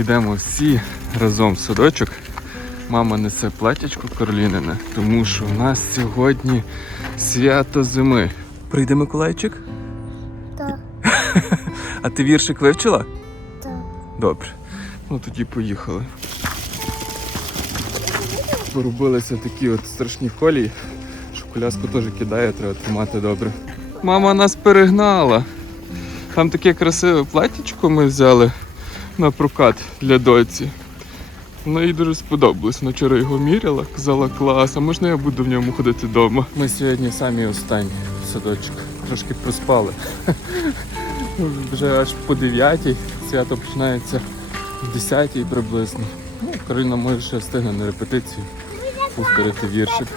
Йдемо всі разом в садочок. Мама несе платячко Каролінине, тому що у нас сьогодні свято зими. Прийде Миколайчик? Так, А ти віршик вивчила? так. Добре. Ну тоді поїхали. Поробилися такі от страшні колії, що коляску теж кидає, треба тримати добре. Мама нас перегнала. Там таке красиве платтячко ми взяли на прокат для доці. Воно їй дуже сподобалось. Вона вчора його міряла, казала клас, а можна я буду в ньому ходити вдома. Ми сьогодні самі останні садочок. Трошки проспали. Вже аж по 9 свято починається в 10 приблизно. Ну, Кароліна може ще встигне на репетицію повторити віршик.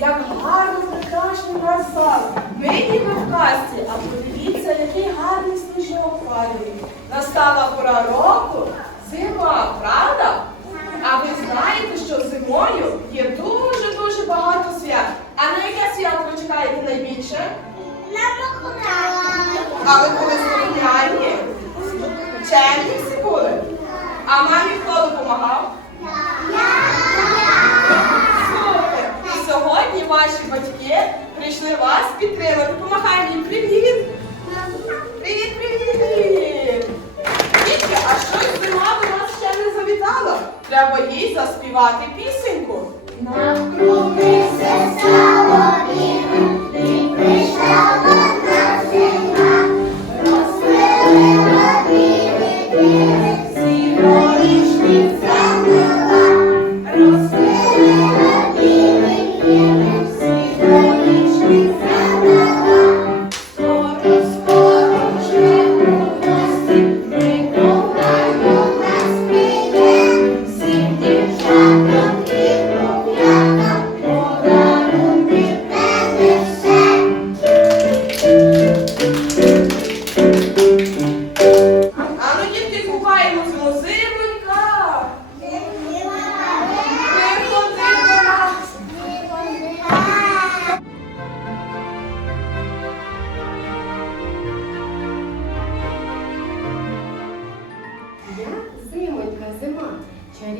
Як гарно прекрасний у нас зал. Ми ніби в казці, а подивіться, який гарний сніжок падає. Настала пора року, зима, правда? А ви знаєте, що зимою є дуже-дуже багато свят. А на яке свято ви чекаєте найбільше? А ви були слухняні? Чемні всі були? А мамі хто допомагав? Ваші батьки прийшли вас підтримати. Помахаємо їм привіт! Привіт, привіт! Дітки, а щось зима до нас ще не завітала. Треба їй заспівати пісеньку.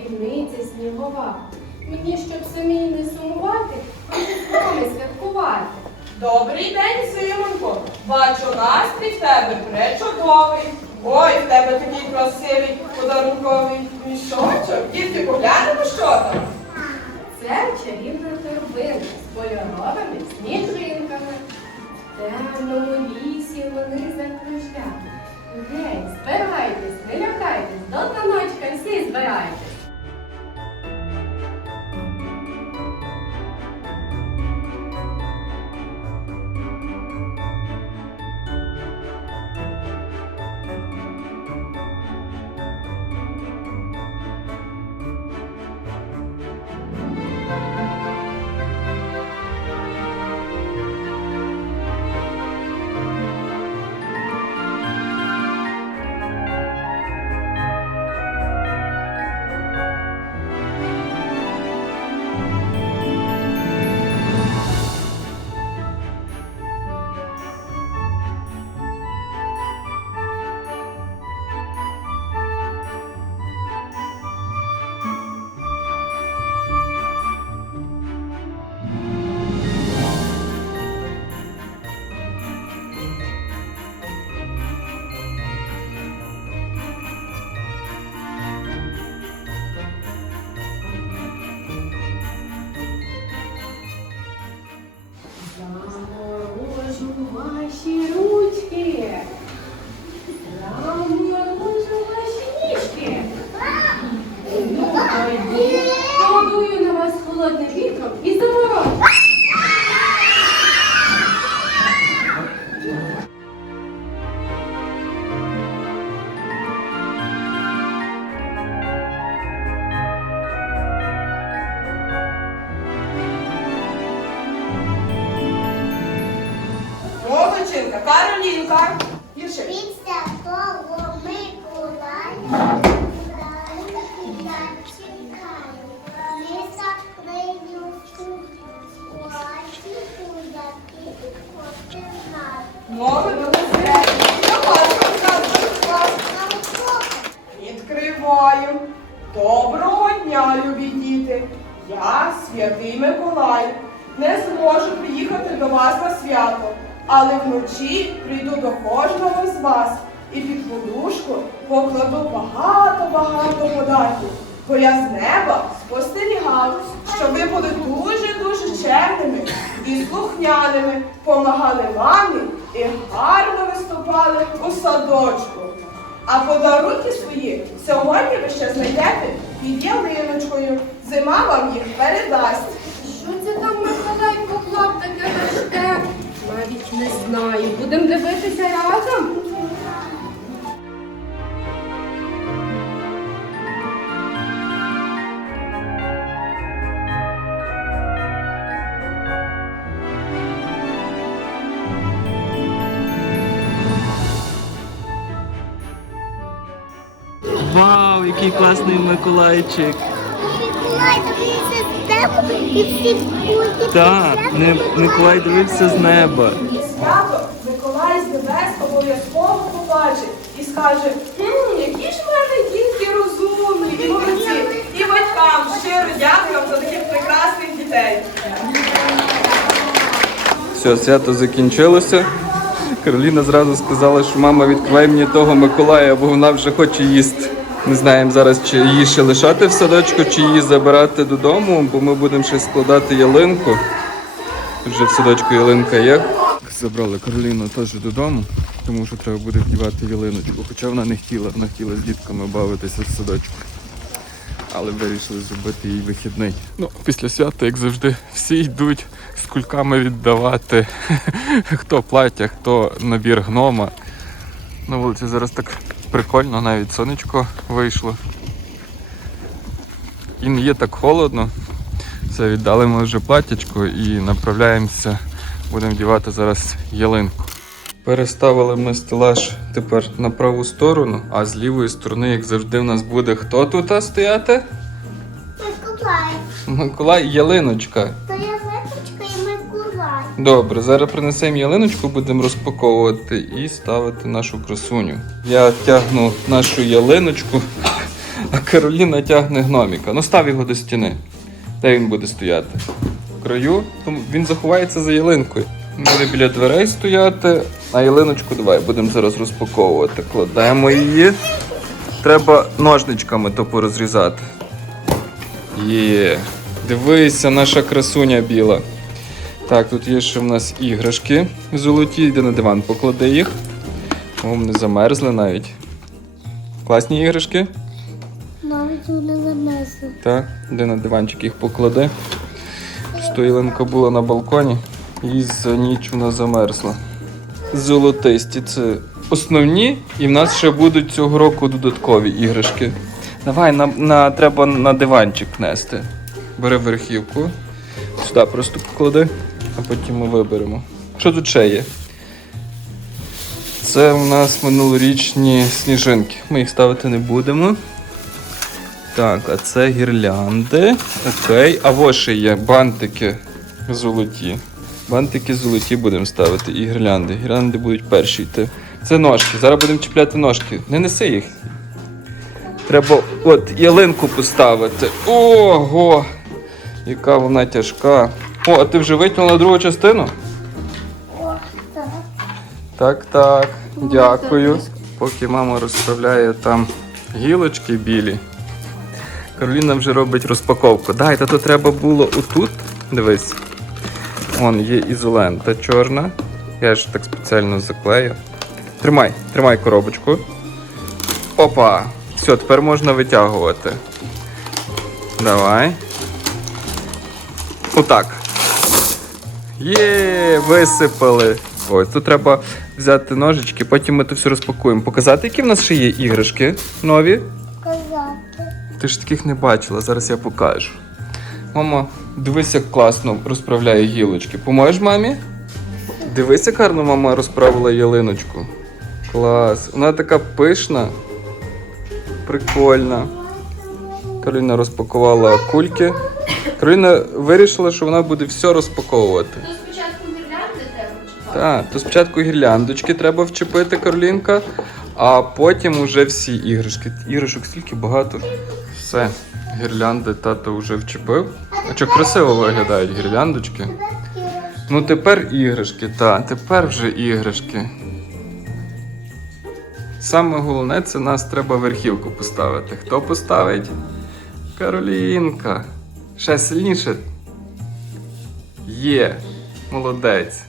Чарівниця снігова. Мені, щоб самій не сумувати, хочу з вами святкувати. Добрий день, Симонко. Бачу, настрій в тебе пречудовий. Ой, в тебе такий красивий подарунковий мішочок. Дітки, поглянемо, що там. Це чарівна торбинка з кольоровими сніжинками. В темному лісі вони закружляють. Гей, холодним вітром і заморозив. Молодчинка, Каролінка. Того ми гуляємо. Молодець. Відкриваю. Доброго дня, любі діти. Я святий Миколай. Не зможу приїхати до вас на свято, але вночі прийду до кожного з вас і під подушку покладу багато-багато подарків. Бо я з неба спостерігав, що ви були дуже-дуже чемними і слухняними, помагали мамі і гарно виступали у садочку. А подарунки свої сьогодні ви ще знайдете під ялиночкою. Зима вам їх передасть. Що це там Миколай поклав таке важке? Навіть не знаю. Будемо дивитися разом. Який класний Миколайчик! Миколай дивився з тебе і всі будуть. Так, Миколай дивився з неба. І свято Миколай з небес обов'язково побачить і скаже: «Хм, які ж в мене дітки розумні і молодці. І батькам щиро дякую вам за таких прекрасних дітей. Все, свято закінчилося. Кароліна зразу сказала, що мама відкривай мені того Миколая, бо вона вже хоче їсти. Не знаємо зараз, чи її ще лишати в садочку, чи її забирати додому, бо ми будемо ще складати ялинку. Вже в садочку ялинка є. Забрали Кароліну теж додому, тому що треба буде вдівати ялиночку. Хоча вона не хотіла, вона хотіла з дітками бавитися в садочку. Але вирішили зробити їй вихідний. Ну, після свята, як завжди, всі йдуть з кульками віддавати. Хто плаття, хто набір гнома. На вулиці зараз так прикольно, навіть сонечко вийшло. І не є так холодно. Все, віддали ми вже платтячко і направляємося, будемо вдівати зараз ялинку. Переставили ми стелаж тепер на праву сторону, а з лівої сторони, як завжди, в нас буде хто тут стояти? Миколай. Миколай ялиночка. Добре, зараз принесемо ялиночку, будемо розпаковувати і ставити нашу красуню. Я тягну нашу ялиночку, а Кароліна тягне гноміка. Ну став його до стіни. Де він буде стояти? В краю, тому він заховається за ялинкою. Буде біля дверей стояти, а ялиночку давай будемо зараз розпаковувати. Кладемо її. Треба ножничками то порозрізати. Є. Дивися, наша красуня біла. Так, тут є ще в нас іграшки золоті, йди на диван поклади їх. О, вони замерзли навіть. Класні іграшки. Навіть вони занесли. Так, йди на диванчик їх поклади. Стоїленка була на балконі і за ніч вона замерзла. Золотисті це основні, і в нас ще будуть цього року додаткові іграшки. Давай, на, на, треба на диванчик нести. Бери верхівку. Сюди просто поклади, а потім ми виберемо. Що тут ще є? Це у нас минулорічні сніжинки. Ми їх ставити не будемо. Так, а це гірлянди. Окей. А ось ще є бантики золоті. Бантики золоті будемо ставити і гірлянди. Гірлянди будуть перші йти. Це ножки. Зараз будемо чіпляти ножки. Не неси їх. Треба от ялинку поставити. Ого! Яка вона тяжка. О, а ти вже витягнула другу частину? Так. Так. Дякую. Поки мама розставляє там гілочки білі. Кароліна вже робить розпаковку. Дай, та то треба було отут. Дивись. Вон є ізолента чорна. Я ж так спеціально заклею. Тримай, тримай коробочку. Опа! Все, тепер можна витягувати. Давай. Отак. Є, висипали. Ось тут треба взяти ножички, потім ми то все розпакуємо. Показати, які в нас ще є іграшки нові. Казати. Ти ж таких не бачила, зараз я покажу. Мама, дивись, як класно розправляє гілочки. Поможеш мамі? Дивись, як гарно мама розправила ялиночку. Клас. Вона така пишна, прикольна. Кароліна розпакувала кульки. Кароліна вирішила, що вона буде все розпаковувати. То спочатку гірлянди треба чіпати. Так, то спочатку гірляндочки треба вчепити Каролінка, а потім уже всі іграшки. Іграшок стільки багато. Все, гірлянди тато вже вчепив. А що красиво виглядають гірляндочки. Ну тепер іграшки, так, тепер вже іграшки. Саме головне це нас треба верхівку поставити. Хто поставить? Каролінка. Ще сильніше. Є. Молодець.